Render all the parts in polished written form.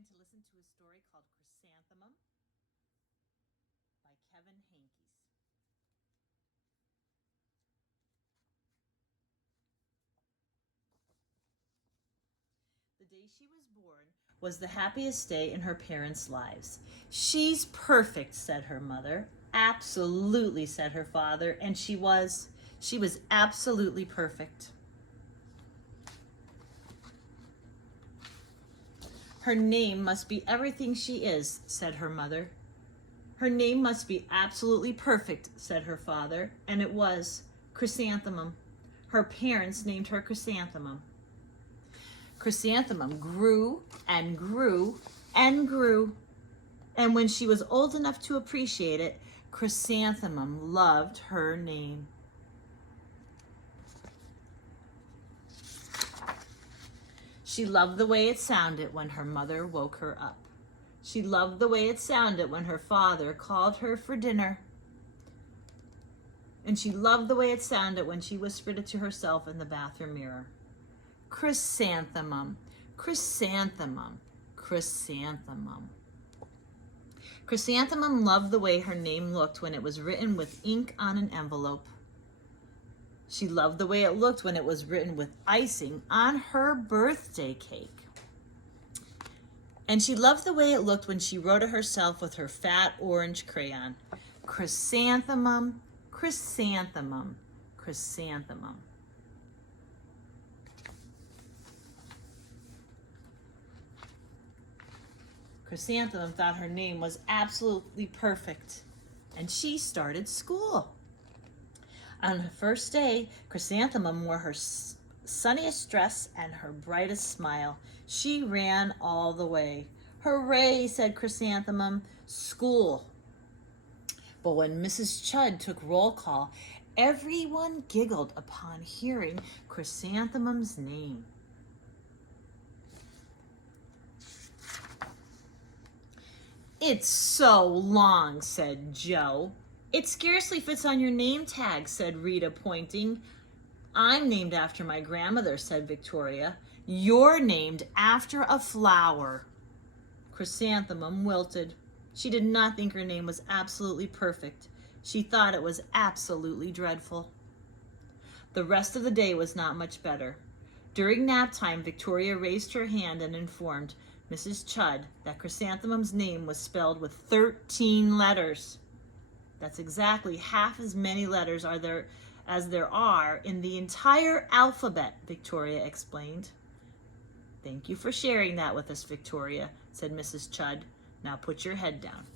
going to listen to a story called Chrysanthemum by Kevin Hankes. The day she was born was the happiest day in her parents' lives. "She's perfect," said her mother. "Absolutely," said her father, and she was absolutely perfect. "Her name must be everything she is," said her mother. "Her name must be absolutely perfect," said her father, and it was Chrysanthemum. Her parents named her Chrysanthemum. Chrysanthemum grew and grew and grew, and when she was old enough to appreciate it, Chrysanthemum loved her name. She loved the way it sounded when her mother woke her up. She loved the way it sounded when her father called her for dinner. And she loved the way it sounded when she whispered it to herself in the bathroom mirror. Chrysanthemum, chrysanthemum, chrysanthemum. Chrysanthemum loved the way her name looked when it was written with ink on an envelope. She loved the way it looked when it was written with icing on her birthday cake. And she loved the way it looked when she wrote it herself with her fat orange crayon. Chrysanthemum, chrysanthemum, chrysanthemum. Chrysanthemum thought her name was absolutely perfect, and she started school. On her first day, Chrysanthemum wore her sunniest dress and her brightest smile. She ran all the way. "Hooray," said Chrysanthemum, "school." But when Mrs. Chud took roll call, everyone giggled upon hearing Chrysanthemum's name. "It's so long," said Joe. "It scarcely fits on your name tag," said Rita, pointing. "I'm named after my grandmother," said Victoria. "You're named after a flower." Chrysanthemum wilted. She did not think her name was absolutely perfect. She thought it was absolutely dreadful. The rest of the day was not much better. During nap time, Victoria raised her hand and informed Mrs. Chud that Chrysanthemum's name was spelled with 13 letters. That's exactly half as many letters as there are in the entire alphabet, Victoria explained. "Thank you for sharing that with us, Victoria," said Mrs. Chud. "Now put your head down."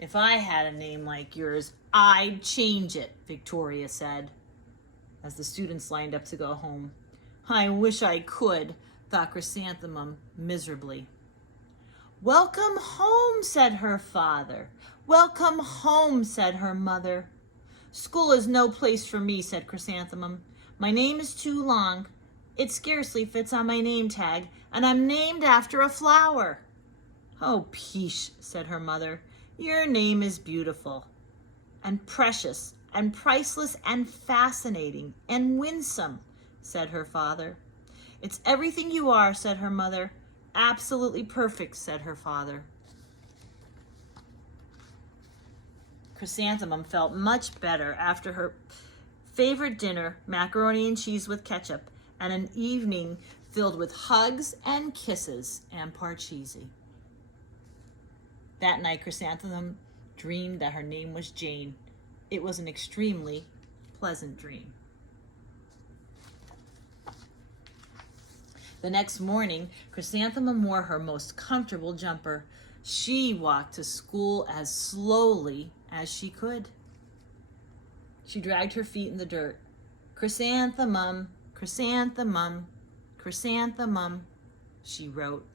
"If I had a name like yours, I'd change it," Victoria said, as the students lined up to go home. "I wish I could," thought Chrysanthemum miserably. "Welcome home," said her father. "Welcome home," said her mother. "School is no place for me," said Chrysanthemum. "My name is too long. It scarcely fits on my name tag, and I'm named after a flower." "Oh, peesh," said her mother. "Your name is beautiful and precious and priceless and fascinating and winsome," said her father. "It's everything you are," said her mother. "Absolutely perfect," said her father. Chrysanthemum felt much better after her favorite dinner, macaroni and cheese with ketchup, and an evening filled with hugs and kisses and parcheesi. That night, Chrysanthemum dreamed that her name was Jane. It was an extremely pleasant dream. The next morning, Chrysanthemum wore her most comfortable jumper. She walked to school as slowly as she could. She dragged her feet in the dirt. "Chrysanthemum, chrysanthemum, chrysanthemum," she wrote.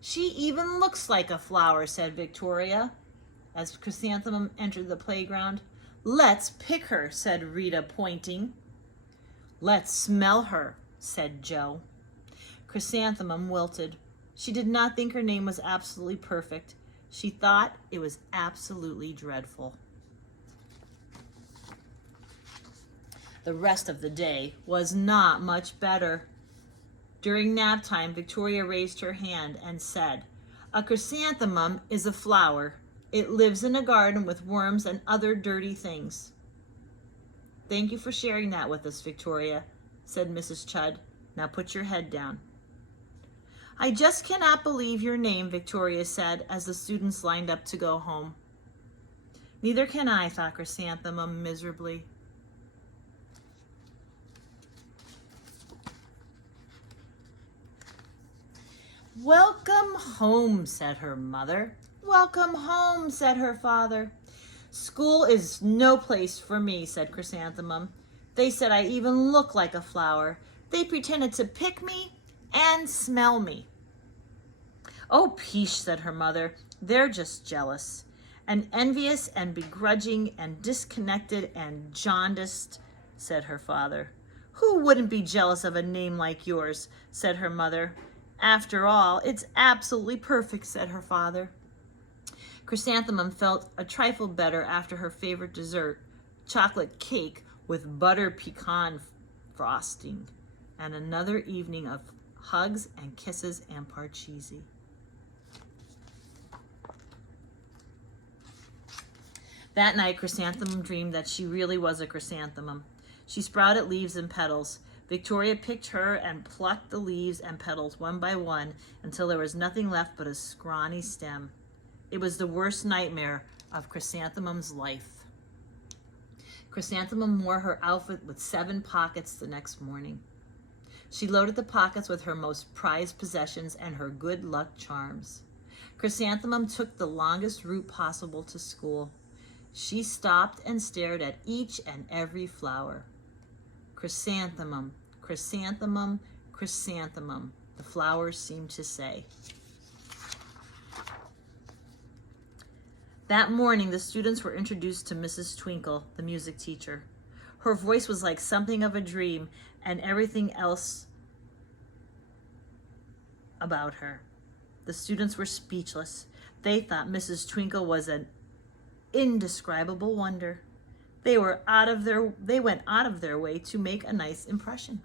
"She even looks like a flower," said Victoria, as Chrysanthemum entered the playground. "Let's pick her," said Rita, pointing. "Let's smell her," said Joe. Chrysanthemum wilted. She did not think her name was absolutely perfect. She thought it was absolutely dreadful. The rest of the day was not much better. During nap time, Victoria raised her hand and said, "A chrysanthemum is a flower. It lives in a garden with worms and other dirty things." "Thank you for sharing that with us, Victoria," said Mrs. Chudd. "Now put your head down." "I just cannot believe your name," Victoria said as the students lined up to go home. "Neither can I," thought Chrysanthemum miserably. "Welcome home," said her mother. "Welcome home," said her father. "School is no place for me," said Chrysanthemum. "They said I even look like a flower. They pretended to pick me and smell me." "Oh, peesh," said her mother. "They're just jealous. And envious and begrudging and disconnected and jaundiced," said her father. "Who wouldn't be jealous of a name like yours?" said her mother. "After all, it's absolutely perfect," said her father. Chrysanthemum felt a trifle better after her favorite dessert, chocolate cake with butter pecan frosting, and another evening of hugs and kisses and parcheesi. That night, Chrysanthemum dreamed that she really was a chrysanthemum. She sprouted leaves and petals. Victoria picked her and plucked the leaves and petals one by one until there was nothing left but a scrawny stem. It was the worst nightmare of Chrysanthemum's life. Chrysanthemum wore her outfit with 7 pockets the next morning. She loaded the pockets with her most prized possessions and her good luck charms. Chrysanthemum took the longest route possible to school. She stopped and stared at each and every flower. "Chrysanthemum, chrysanthemum, chrysanthemum," the flowers seemed to say. That morning, the students were introduced to Mrs. Twinkle, the music teacher. Her voice was like something of a dream, and everything else about her. The students were speechless. They thought Mrs. Twinkle was an indescribable wonder. They went out of their way to make a nice impression.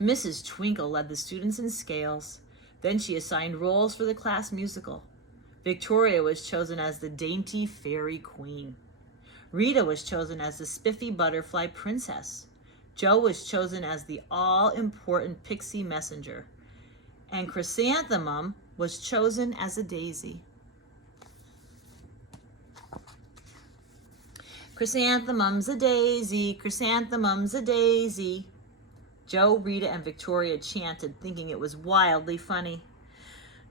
Mrs. Twinkle led the students in scales. Then she assigned roles for the class musical. Victoria was chosen as the dainty fairy queen. Rita was chosen as the spiffy butterfly princess. Jo was chosen as the all-important pixie messenger. And Chrysanthemum was chosen as a daisy. "Chrysanthemum's a daisy, chrysanthemum's a daisy," Jo, Rita, and Victoria chanted, thinking it was wildly funny.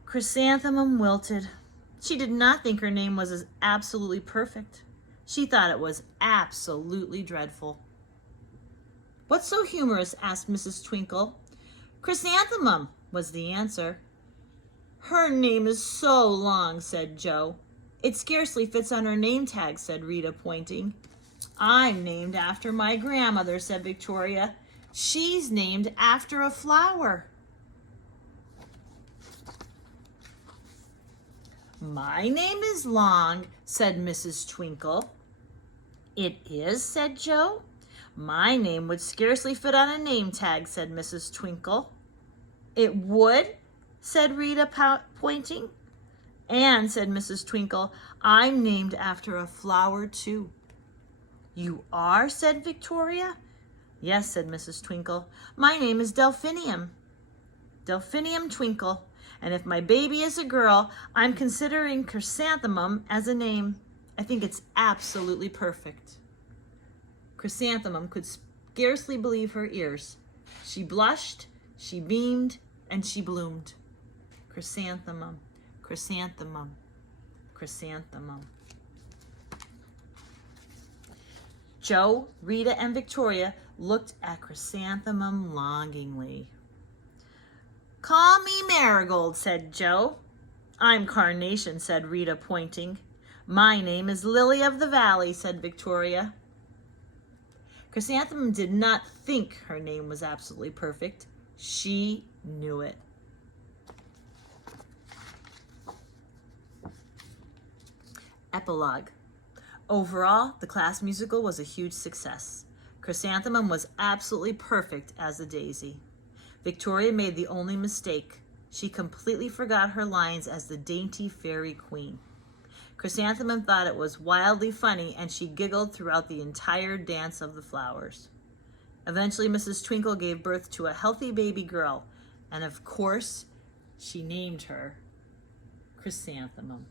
Chrysanthemum wilted. She did not think her name was absolutely perfect. She thought it was absolutely dreadful. "What's so humorous?" asked Mrs. Twinkle. "Chrysanthemum," was the answer. "Her name is so long," said Jo. "It scarcely fits on her name tag," said Rita, pointing. "I'm named after my grandmother," said Victoria. "She's named after a flower." "My name is long," said Mrs. Twinkle. "It is?" said Jo. "My name would scarcely fit on a name tag," said Mrs. Twinkle. "It would?" said Rita, pointing. "And," said Mrs. Twinkle, "I'm named after a flower too." "You are?" said Victoria. "Yes," said Mrs. Twinkle. "My name is Delphinium. Delphinium Twinkle. And if my baby is a girl, I'm considering Chrysanthemum as a name. I think it's absolutely perfect." Chrysanthemum could scarcely believe her ears. She blushed, she beamed, and she bloomed. Chrysanthemum, chrysanthemum, chrysanthemum. Jo, Rita, and Victoria looked at Chrysanthemum longingly. "Call me Marigold," said Jo. "I'm Carnation," said Rita, pointing. "My name is Lily of the Valley," said Victoria. Chrysanthemum did not think her name was absolutely perfect. She knew it. Epilogue. Overall, the class musical was a huge success. Chrysanthemum was absolutely perfect as a daisy. Victoria made the only mistake. She completely forgot her lines as the dainty fairy queen. Chrysanthemum thought it was wildly funny, and she giggled throughout the entire dance of the flowers. Eventually, Mrs. Twinkle gave birth to a healthy baby girl, and of course, she named her Chrysanthemum.